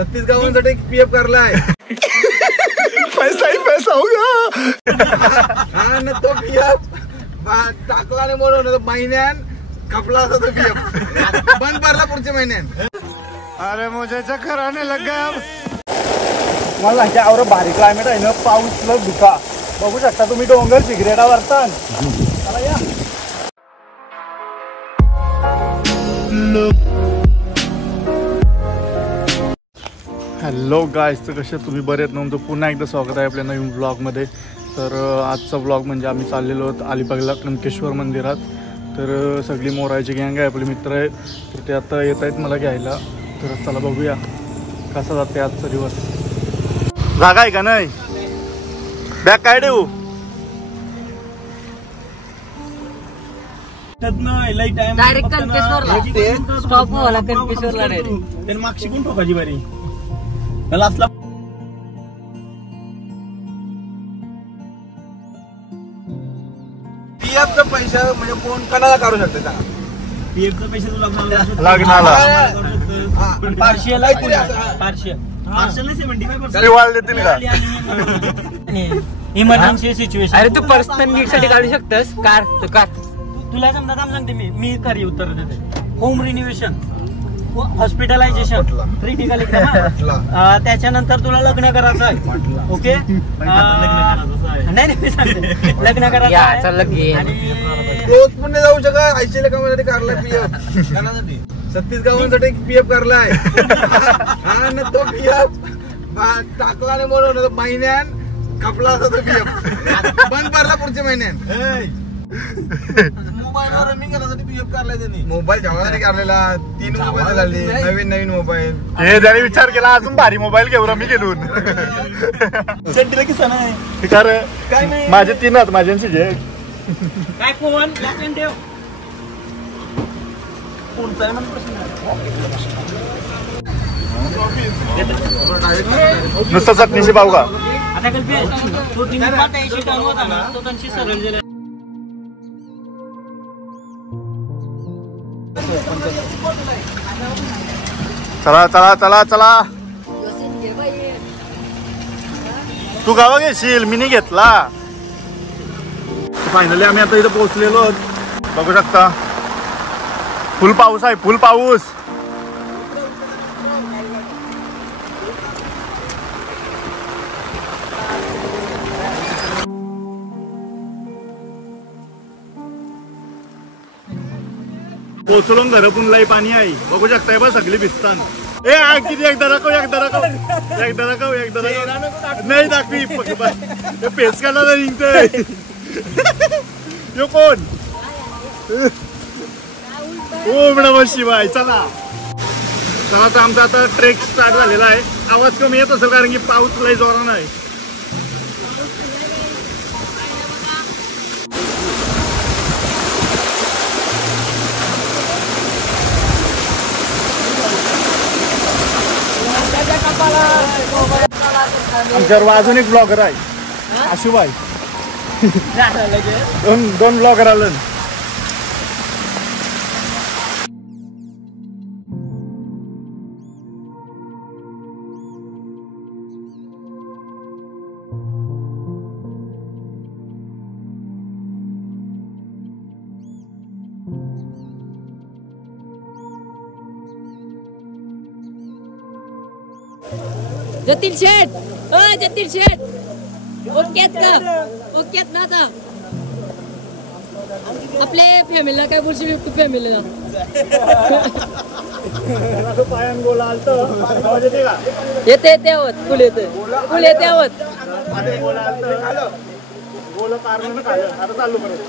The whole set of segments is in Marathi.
36 गावांसाठी पीएफ करलाय. पैसा ही पैसा होगा. हा ना तो पीएफ टाकला नाही म्हणून महिन्यान कपला असता तो पीएफ बंद पडला पुढच्या महिन्यात. अरे मुझे चक्कर आने लग गया. मला त्यावर भारी क्लायमेट आहे ना, पाऊस लग दुखा बघू शकता तुम्ही डोंगर सिगरेटा वरतात. चला या. हॅलो गाईज, तर कसे तुम्ही बरे आहेत ना. तुमचं पुन्हा एकदा स्वागत आहे आपल्या नवीन ब्लॉगमध्ये. तर आजचा ब्लॉग म्हणजे आम्ही चाललेलो आहोत अलिबागला त्र्यंबकेश्वर मंदिरात. तर सगळी मोरायची गँग आहे, आपले मित्र आहेत, तर ते आता येत आहेत मला घ्यायला. तर चला बघूया कसा जाते आजचा दिवस. जागा आहे का नाही? बॅग काय देऊ? डायरेक्ट कणकेश्वरला स्टॉप व्हायला कणकेश्वरला डायरेक्ट. त्यांनी मागची कोण ठोकायची बारी लास्टला. पीएफचा पैसा म्हणजे कोण कोणाला काढू शकते सांगा? पीएफचा पैसा तुला लग्नाला पार्शियल पार्शियल 75% वाढ देतील का? Emergency situation. अरे तू पर्सनल नीड साठी काढू शकतस कार. तू कार तुला समजा काम सांगते मी खरी उत्तर देते. होम रिन्युएशन, हॉस्पिटलायझेशन, क्रिटिकल त्याच्यानंतर तुला लग्न करायचं आहे. ओके नाही मी सांगते लग्न करायचं आणि रोज पण नाही जाऊ शकत. 80 कामासाठी काढलाय पीएफ. कोणासाठी? 36 गावांसाठी पीएफ करलाय. हा ना तो पीएफ टाकला नाही म्हणून महिन्यान कपला असता तो पीएफ बंद पडला पुढच्या महिन्यात. मोबाईलवर मी करण्यासाठी पीएफ काढलाय त्यांनी. मोबाईल जेवणासाठी काढलेला 3 मोबाईल झाले, नवीन मोबाईल. हे त्याने विचार केला अजून भारी मोबाईल घेऊ मी गेलून. चड्डीला किस्सा नाही काय नाही, माझे 3 आहेत माझ्यांशी जे काय फोन ठेव कोणता आहे मला प्रश्न. नुसतं चटणीशी पाहू का? आता कल्पे तो 80 टन होता ना, तो त्यांची सरळ गेला. चला चला चला चला. तू गावा घेशील, मी नाही घेतला. फायनली आम्ही आता इथं पोहोचलेलो आहोत. बघू शकता फुल पाऊस आहे, फुल पाऊस. पोचलो घर पुनलाई पाणी आहे. बघू शकताय बा सगळी भिजतान. ए किती एकदा दाखव नाही दाखवी पेच काढला निघतोय. यो कोण? ओम नमः शिवाय. चला तर आमचा आता ट्रेक स्टार्ट झालेला आहे. आवाज कमी येत असेल कारण की पाऊस लय जोरानं आहे. आमच्यावर अजून एक ब्लॉगर आहे आशुबाई. दोन ब्लॉगर आले. जतीन शेठ, जतीन शेठ ओकेत का? ओकेत ना आता आपल्या फॅमिलीला काय बोलशील? युट्यूब फॅमिलीला येते आवत फुल येते आवत.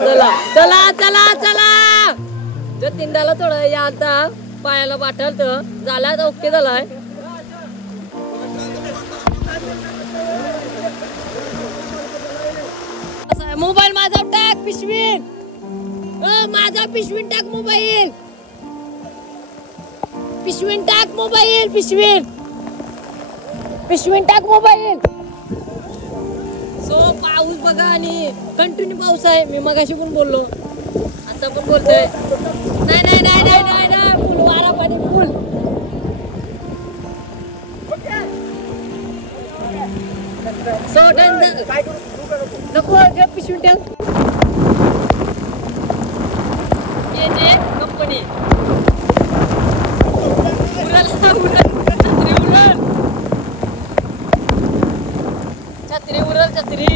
चला चला चला चला. जतीन दाला थोडं या आता पायाला वाटल तर झाला. ओके झालाय. मोबाईल माझा टाक पिशवीन. माझा पिशवीन टाक मोबाईल. पिशवीन टाक मोबाईल. पिशवीन टाक मोबाईल. सो पाऊस बघा आणि कंटिन्यू पाऊस आहे. मी मगाशी पण बोललो, आता पण बोलतोय. नाही फुल वारा पाणी फुल. सो नको ठेव पिशवी ठेव. ये कंपनी छत्री उरल छत्री.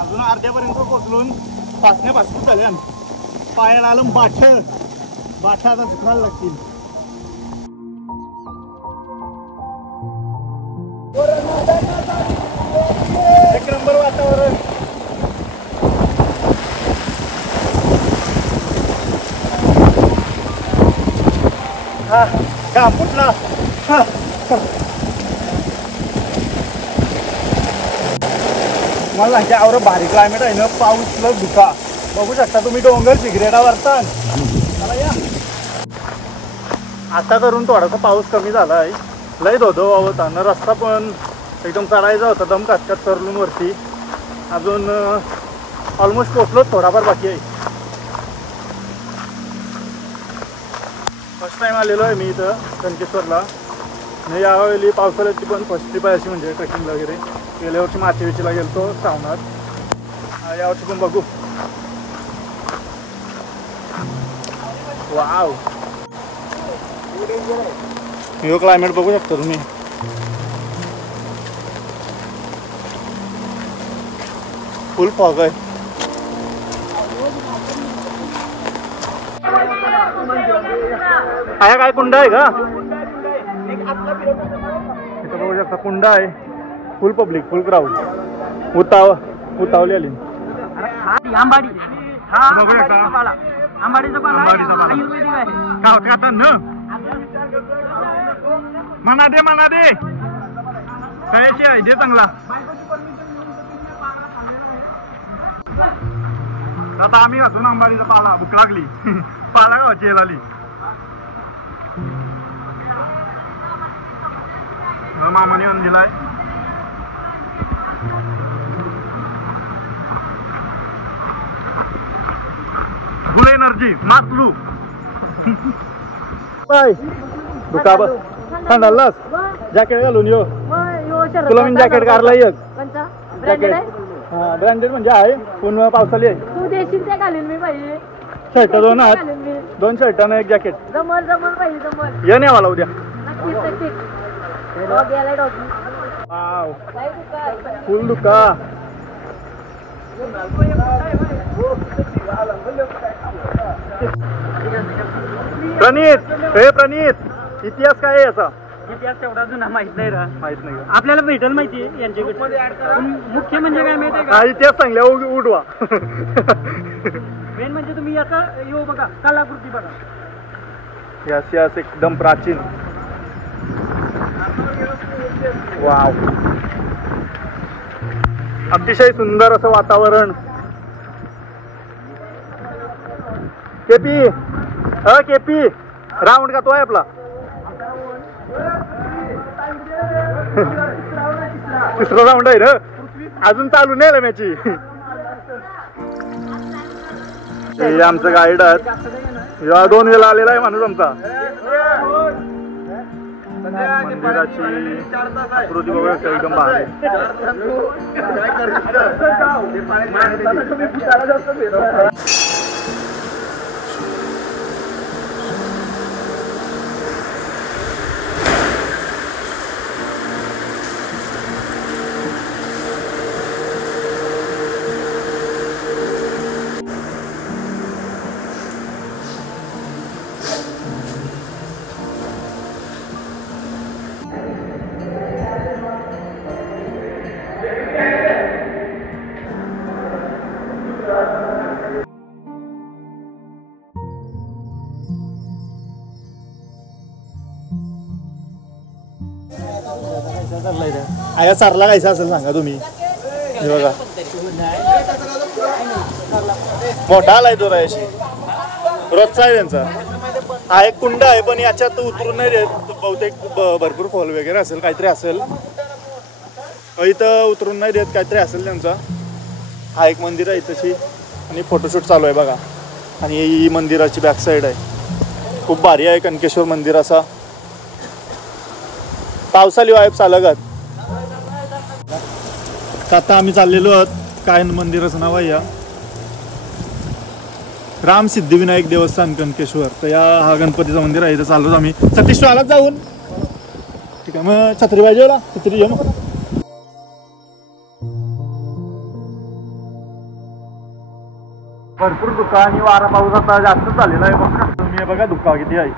अजून अर्ध्यापर्यंत पोचलून पाचण्या झाल्या. पायाला आलं बाठ आता दुखायला लागतील. एक नंबर वातावरण. हा काम फुटला. मला सांगते आवरं भारी क्लायमेट आहे ना. पाऊस लग धुका बघू शकता तुम्ही. डोंगर सिगरेटावरता मला या. आता करून थोडासा पाऊस कमी झाला आहे. लय धोधो होता ना. रस्ता पण एकदम चढायचा होता. दम काटकाट सरलून वरती. अजून ऑलमोस्ट पोचलो. थोडाफार बाकी आहे. फर्स्ट टाइम आलेलो आहे मी इथं कणकेश्वरला. नाही यावेळी पावसाळ्याची पण फर्स्ट ट्रिप आहे अशी म्हणजे ट्रेकिंगला वगैरे. गेल्या वर्षी माथेविचीला गेलतो श्रावणात. यावर्षी पण बघू. वाव हे क्लायमेट बघू शकता तुम्ही. फुल फॉग आहे. आया काय कुंड आहे का इथं बघू शकता. कुंड आहे. फुल पब्लिक फुल क्राऊड. उतावली आली. आंबाडी बघू शकता. आंबाडीचा पाला आयुर्वेदिक आहे. का होते आता न म्हणा दे कशाची आहे दे चांगला. आता आम्ही घासून आंबाडीचा पाला भूक लागली. पाला गावाची येल आली. मामाने आणून दिलाय. फुल एनर्जी मासलू. बाय दुकाब थंडालास जॅकेट घालून यो. तुला मी जॅकेट काढला एक जॅकेट. हा ब्रँडेड म्हणजे आहे पण पावसाळी आहे. तू देशील ते घालीन मी पाहिजे. शर्ट दोन आहेत. 2 शर्ट आणि 1 जॅकेट. जमल पाहिजे जमल. ये नाही मला उद्या. नक्कीच डॉगी आलाय डॉगी. वाव फुल दुका. प्रणीत इतिहास काय आहे याचा. इतिहास तेवढा जुना माहित नाही रा. माहित नाही का. आपल्याला भेटल माहिती आहे यांच्याकडे. मुख्य म्हणजे काय माहिती आहे हा का. इतिहास सांगल्या उडवा. मेन म्हणजे तुम्ही याचा यो बघा कलाकृती बघा. यास एकदम प्राचीन. वाव अतिशय सुंदर असं वातावरण. केपी राऊंड का तो आहे आपला. तिसरा राऊंड आहे ना. अजून चालू नाही आलं मॅची. हे आमचं गाईड आहेत. या 2 वेळा आलेला आहे माणूस आमचा. मंदिराची आकृती बघू शकता एकदम भारी. आया चारला कायचा असेल सांगा तुम्ही. हे बघा मोठा आलाय तो रायशी. रोजचा आहे त्यांचा. हा एक कुंड आहे पण याच्यात उतरून नाही देत, बहुतेक भरपूर फॉल वगैरे असेल, काहीतरी असेल इथं उतरून नाही देत, काहीतरी असेल त्यांचा. हा एक मंदिर आहे तशी आणि फोटोशूट चालू आहे बघा. आणि ही मंदिराची बॅक साईड आहे, खूप भारी आहे कणकेश्वर मंदिर. असा पावसाळी वाईब्स अलगच. आता आम्ही चाललेलो आहोत, काय मंदिराचं नाव आहे या राम सिद्धिविनायक देवस्थान कणकेश्वर. तर या हा गणपतीचं मंदिर आहे, इथं चाललोच आम्ही. सतीश आलाच जाऊन ठीक आहे मग. छत्री पाहिजे मला, छत्री घे मग. भरपूर धुका आणि वारा पाऊस आता जास्त झालेला आहे बघा. तुम्ही बघा धुका किती आहे.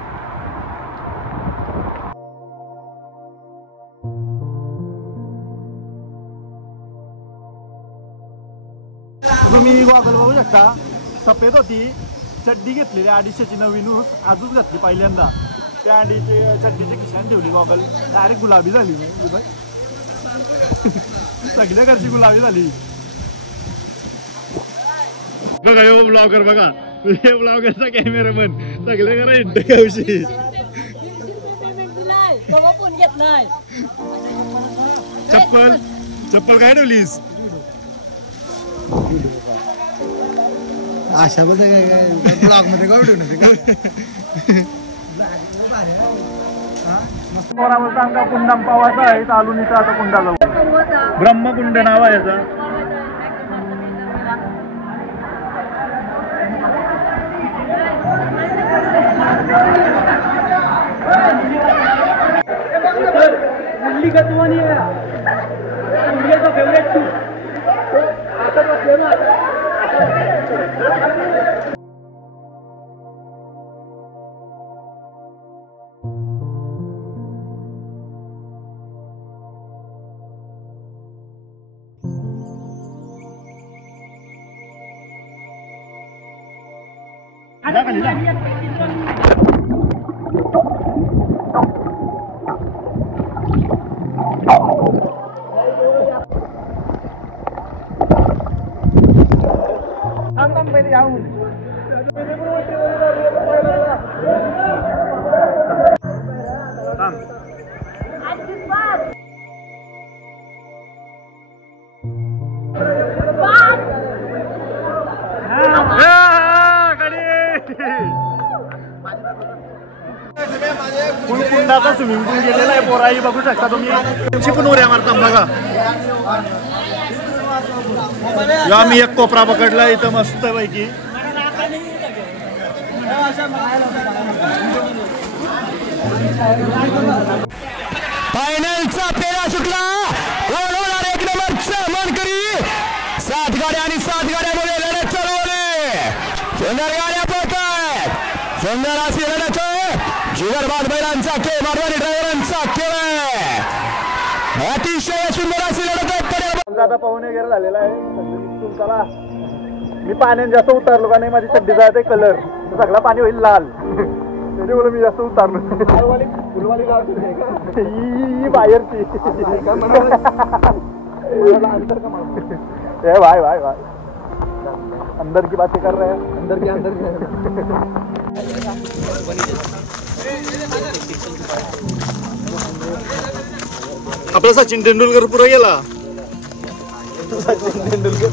तुम्ही गॉगल बघू शकता, सफेद होती, चड्डी घेतलेली 250ची नवीनच, आजच घातली पहिल्यांदा. त्या चड्डीची खिशात ठेवली गॉगल, डायरेक्ट गुलाबी झाली नाही सगळ्या घरची गुलाबी झाली. बघा हे ब्लॉगर, बघा हे ब्लॉगरचा कॅमेरामन सगळे करा इंटरव्ह्यूशी. चप्पल चप्पल काय ठेवलीस? आशा बघ ब्लॉग मध्ये सांगा कुंडम पावाचा आहे, चालून इथं आता कुंडा जाऊ. ब्रह्मकुंड नाव आहे याचा. कुंडाचा स्विमिंग पूल गेलेला आहे पोराई, बघू शकता तुम्ही. चिकून उड्या मारता बघा. आम्ही एक कोपरा पकडला इथं मस्त पैकी. फायनलचा पेरा सुटला. कोण होणार एक नंबरचा मानकरी? 7 गाड्या आणि 7 गाड्यामध्ये लढत चालवली. सुंदर गाड्या पळतायत, सुंदर अशी लढत. जिगरबाद बैलांचा खेळ, मारवाडी ड्रायव्हरांचा खेळ आहे. अतिशय सुंदर अशी लढत आहे. आता पाहुणे वगैरे झालेला आहे. चला मी पाण्यात जास्त उतारलो का नाही, माझी चड्डी जाते कलर सगळा पाणी होईल लाल, त्याच्यामुळे मी जास्त उतारलो. ही बाहेरची भाई भाई भाई अंदर की बातें कर रहे हैं, अंदर की आपला सचिन तेंडुलकर पुरा गेला. सचिन तेंडुलकर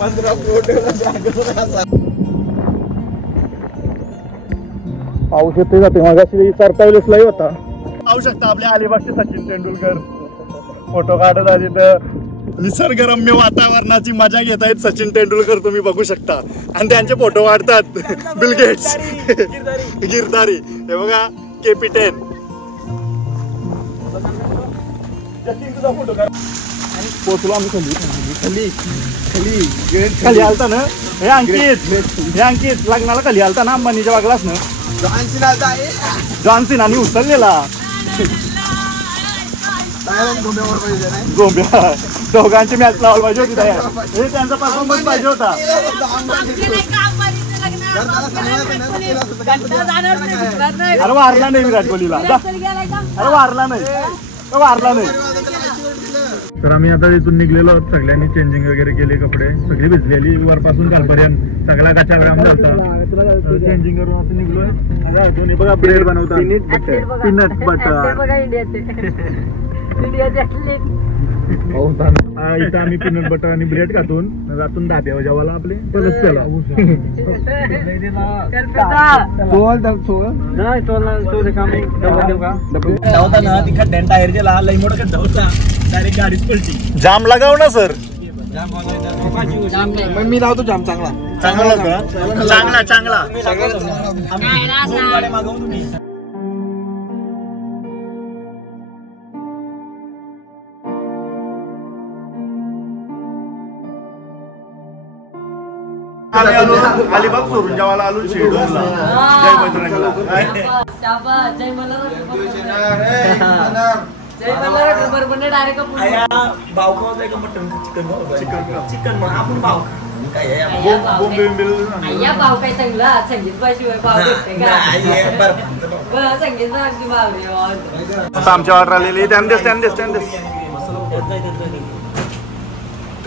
15 पाऊस येते जाते. मागाशी सरतावलेसलाही होता. पाहू शकता आपल्या अलिबागचे सचिन तेंडुलकर फोटो काढत आहे तिथं. निसर्गरम्य वातावरणाची मजा घेत आहेत सचिन तेंडुलकर, तुम्ही बघू शकता. आणि त्यांचे फोटो काढतात बिल गेट्स, गिरधारी. हे बघा KP10 पोचलो आम्ही खाली. खाली आलता ना हे अंकित लग्नाला खाली आलता ना अंबानीच्या बागलाच ना. जॉन्सन आणि उचललेला गोंब्या. दोघांची मॅच लावायला पाहिजे होती तयार. हे त्यांचा परफॉर्मन्स पाहिजे होता. अरे वारला नाही विराट कोहलीला. अरे वारला नाही. तर आम्ही आता इथून निघलेलो आहोत. सगळ्यांनी चेंजिंग वगैरे केली, कपडे सगळी भिजलेली वरपासून खालपर्यंत सगळा गचागराम झाला. चेंजिंग करून आता निघलोय. आता तुम्ही बघा ब्रेड बनवतात, पीनट बटर. बघा इंडियाचे ॲथलीट. इथं आम्ही पीनट बटर आणि ब्रेड खातून जातून धाब्यावर जेवायला आपले तसंच केलं. टायर गेला लई मोठा खड्डा होता, डायरेक्ट गाडीच पलटी. जाम लगाव ना सर. मी लावतो जाम चांगला. चांगला चांगला मागवून तुम्ही. अलिबाग सोडून जेवायला आलो शेडूरला. जय बजरंगला. शाबास. जय मल्हार. जय मल्हार. बरोबर डायरेक्ट चिकन मग आपण भाव काय अय्या भाव काय सांगला. संगीत पाशिवाय भाव भेटते का. संगीत भाव आमच्या ऑर्डर आलेली. त्यांदेस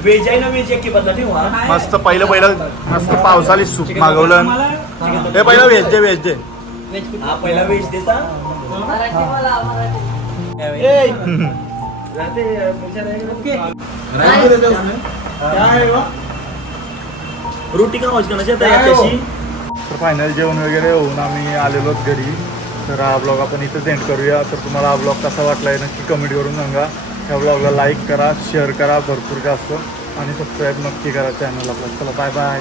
व्हेज आहे ना, व्हेज एक बदला ठेवू. मस्त. पहिलं मस्त पावसाळी सूप मागवलं. हे पहिलं व्हेज दे. हा पहिला व्हेज देता. मराठी मला मराठी. रोटी का त्याची. तर फायनल जेवण वगैरे होऊन आम्ही आलेलो घरी. तर हा ब्लॉग आपण इथेच एंड करूया. तर तुम्हाला हा ब्लॉग कसा वाटलाय नक्की कमेंट करून सांगा. या ब्लॉगला लाईक करा, शेअर करा भरपूर जास्त आणि सबस्क्राईब नक्की करा चॅनल आपला. चला बाय बाय.